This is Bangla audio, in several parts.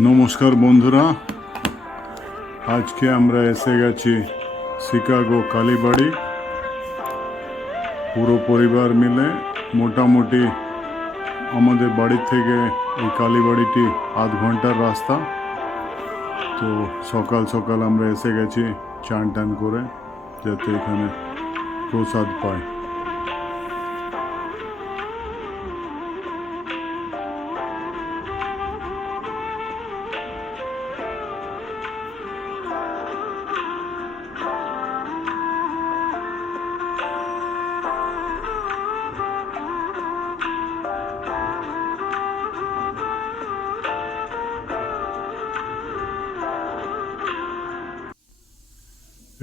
নমস্কার বন্ধুরা। আজকে আমরা এসে গেছি শিকাগো কালীবাড়ি। পুরো পরিবার মিলে মোটামুটি আমাদের বাড়ি থেকে এই কালীবাড়িটি আধ ঘণ্টার রাস্তা। তো সকাল সকাল আমরা এসে গেছি চান টান করে, যাতে এখানে প্রসাদ পায়।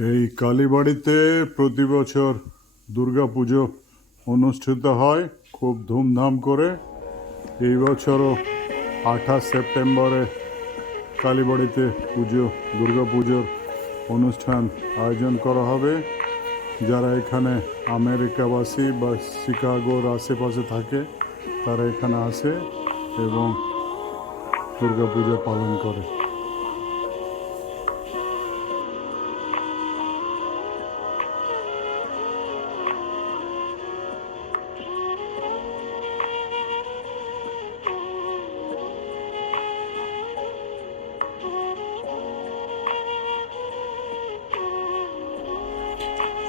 এই কালীবাড়িতে প্রতি বছর পুজো অনুষ্ঠিত হয় খুব ধুমধাম করে। এই বছরও আঠাশ সেপ্টেম্বরে কালীবাড়িতে পুজো পুজোর অনুষ্ঠান আয়োজন করা হবে। যারা এখানে আমেরিকাবাসী বা শিকাগোর আশেপাশে থাকে, তারা এখানে আসে এবং দুর্গা পুজো পালন করে।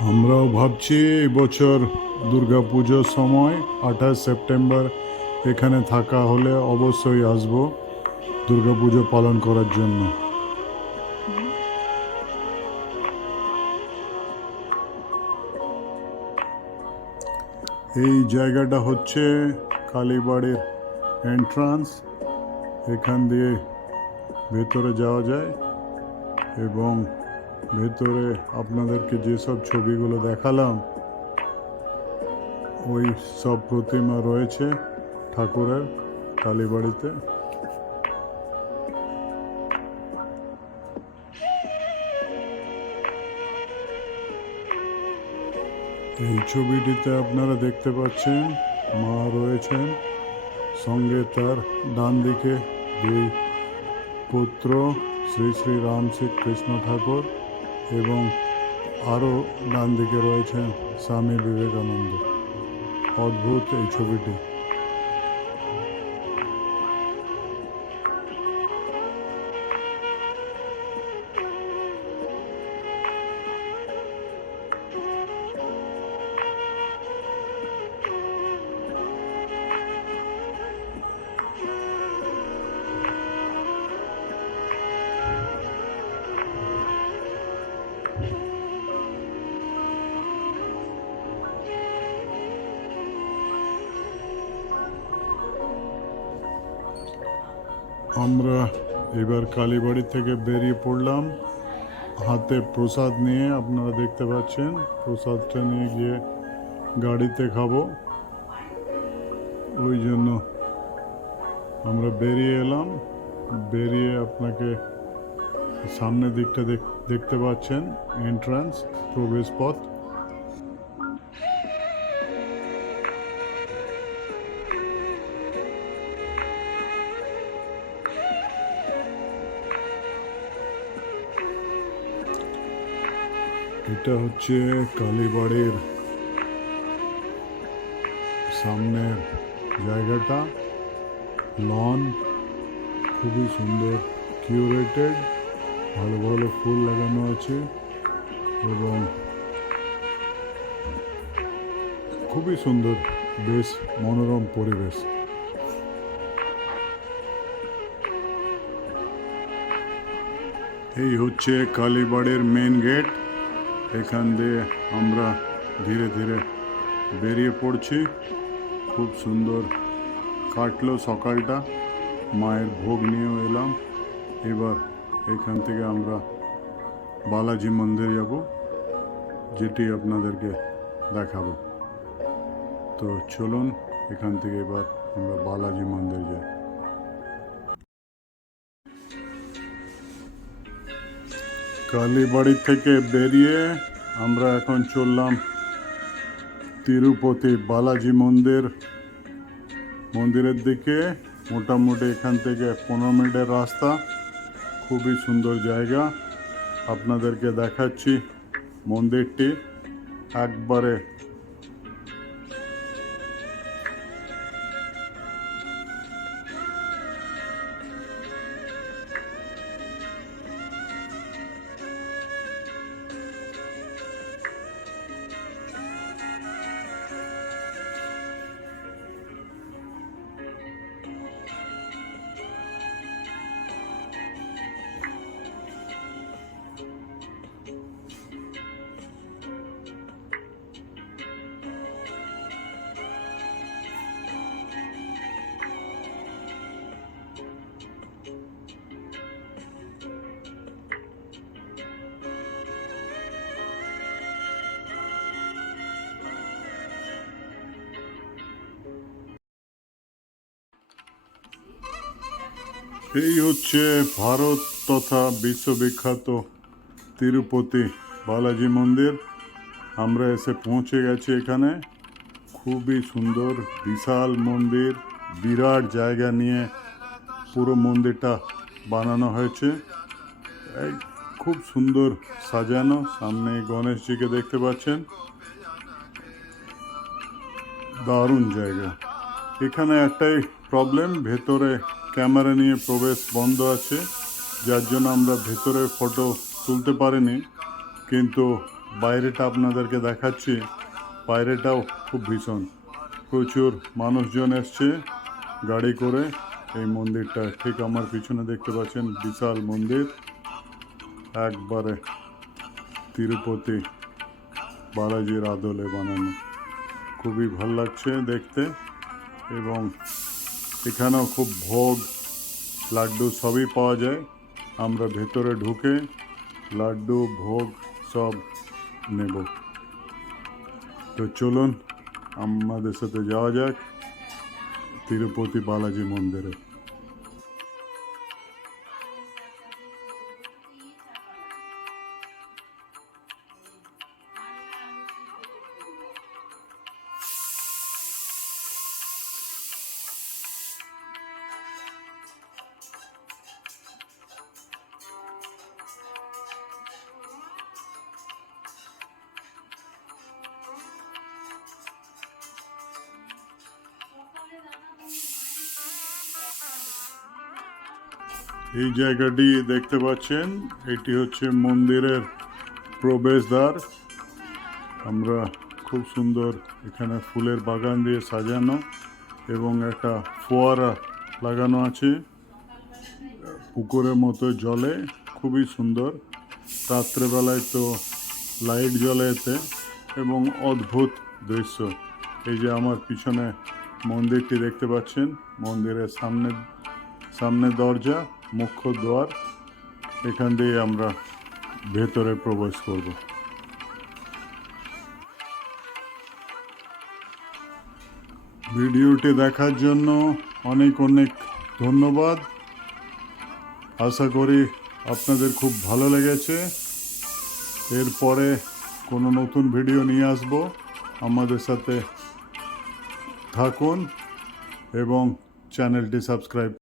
আমরাও ভাবছি এবছর দুর্গা পুজোর সময়, আঠাশ সেপ্টেম্বর। এখানে থাকা হলে অবশ্যই আসব দুর্গা পুজো পালন করার জন্য। এই জায়গাটা হচ্ছে কালীবাড়ির এন্ট্রান্স এখান দিয়ে ভেতরে যাওয়া যায় এবং ভেতরে আপনাদেরকে যেসব ছবিগুলো দেখালাম, ওই সব প্রতিমা রয়েছে ঠাকুরের কালীবাড়িতে। এই ছবিটিতে আপনারা দেখতে পাচ্ছেন, মা রয়েছেন, সঙ্গে তার ডান দিকে দুই পুত্র, শ্রী শ্রী রাম শ্রী কৃষ্ণ ঠাকুর। এবং আরও ডান দিকে রয়েছে স্বামী বিবেকানন্দ। অদ্ভুত এই ছবিটি। আমরা এবার কালীবাড়ি থেকে বেরিয়ে পড়লাম। হাতে প্রসাদ নিয়ে আপনারা দেখতে পাচ্ছেন, প্রসাদটা নিয়ে গিয়ে গাড়িতে খাব। ওই জন্য আমরা বেরিয়ে এলাম। বেরিয়ে আপনাকে সামনের দিকটা দেখ- দেখতে পাচ্ছেন এন্ট্রান্স প্রবেশ পথ। এটা হচ্ছে কালীবাড়ির সামনের জায়গাটা। লন খুবই সুন্দর কিউরেটেড ভালো ভালো ফুল লাগানো আছে এবং খুবই সুন্দর, বেশ মনোরম পরিবেশ। এই হচ্ছে কালীবাড়ির মেন গেট এখান দিয়ে আমরা ধীরে ধীরে বেরিয়ে পড়ছি। খুব সুন্দর কাটলো সকালটা। মায়ের ভোগ নিয়েও এলাম। এবার এখান থেকে আমরা বালাজি মন্দির যাব, যেটি আপনাদেরকে দেখাবো। তো চলুন, এখান থেকে এবার আমরা বালাজি মন্দির যাই। কালীবাড়ি থেকে বেরিয়ে আমরা এখন চললাম তিরুপতি বালাজি মন্দির। মন্দিরের দিকে মোটামুটি এখান থেকে পনেরো মিনিটের রাস্তা। খুবই সুন্দর জায়গা। আপনাদেরকে দেখাচ্ছি মন্দিরটি। একবারে এই হচ্ছে ভারত তথা বিশ্ববিখ্যাত তিরুপতি বালাজি মন্দির। আমরা এসে পৌঁছে গেছি এখানে। খুবই সুন্দর, বিশাল মন্দির, বিরাট জায়গা নিয়ে পুরো মন্দিরটা বানানো হয়েছে। এই খুব সুন্দর সাজানো, সামনে গণেশজিকে দেখতে পাচ্ছেন। দারুণ জায়গা। এখানে একটাই প্রবলেম ভেতরে ক্যামেরা নিয়ে প্রবেশ বন্ধ আছে, যার জন্য আমরা ভেতরে ফটো তুলতে পারিনি। কিন্তু বাইরেটা আপনাদেরকে দেখাচ্ছি। বাইরেটাও খুব ভীষণ। প্রচুর মানুষজন এসছে গাড়ি করে। এই মন্দিরটা ঠিক আমার পিছনে দেখতে পাচ্ছেন, বিশাল মন্দির। একবারে তিরুপতি বালাজির আদলে বানানো। খুবই ভালো লাগছে দেখতে এবং এখানেও খুব ভোগ, লাড্ডু সবই পাওয়া যায়। আমরা ভেতরে ঢুকে লাড্ডু, ভোগ সব নেব। তো চলুন, আমাদের সাথে যাওয়া যাক, তিরুপতি বালাজি মন্দিরে। এই জায়গাটি দেখতে পাচ্ছেন, এটি হচ্ছে মন্দিরের প্রবেশদ্বার। আমরা খুব সুন্দর এখানে ফুলের বাগান দিয়ে সাজানো এবং একটা ফোয়ারা লাগানো আছে। পুকুরের মতো জলে, খুবই সুন্দর। রাত্রেবেলায় তো লাইট জ্বলে এতে এবং অদ্ভুত দৃশ্য। এই যে আমার পিছনে মন্দিরটি দেখতে পাচ্ছেন, মন্দিরের সামনে সামনে দরজা। মুখ্য দ্বার এখান দিয়ে আমরা ভেতরে প্রবেশ করব। ভিডিওটি দেখার জন্য অনেক অনেক ধন্যবাদ। আশা করি আপনাদের খুব ভালো লেগেছে। এরপরে কোনো নতুন ভিডিও নিয়ে আসব। আমাদের সাথে থাকুন এবং চ্যানেলটি সাবস্ক্রাইব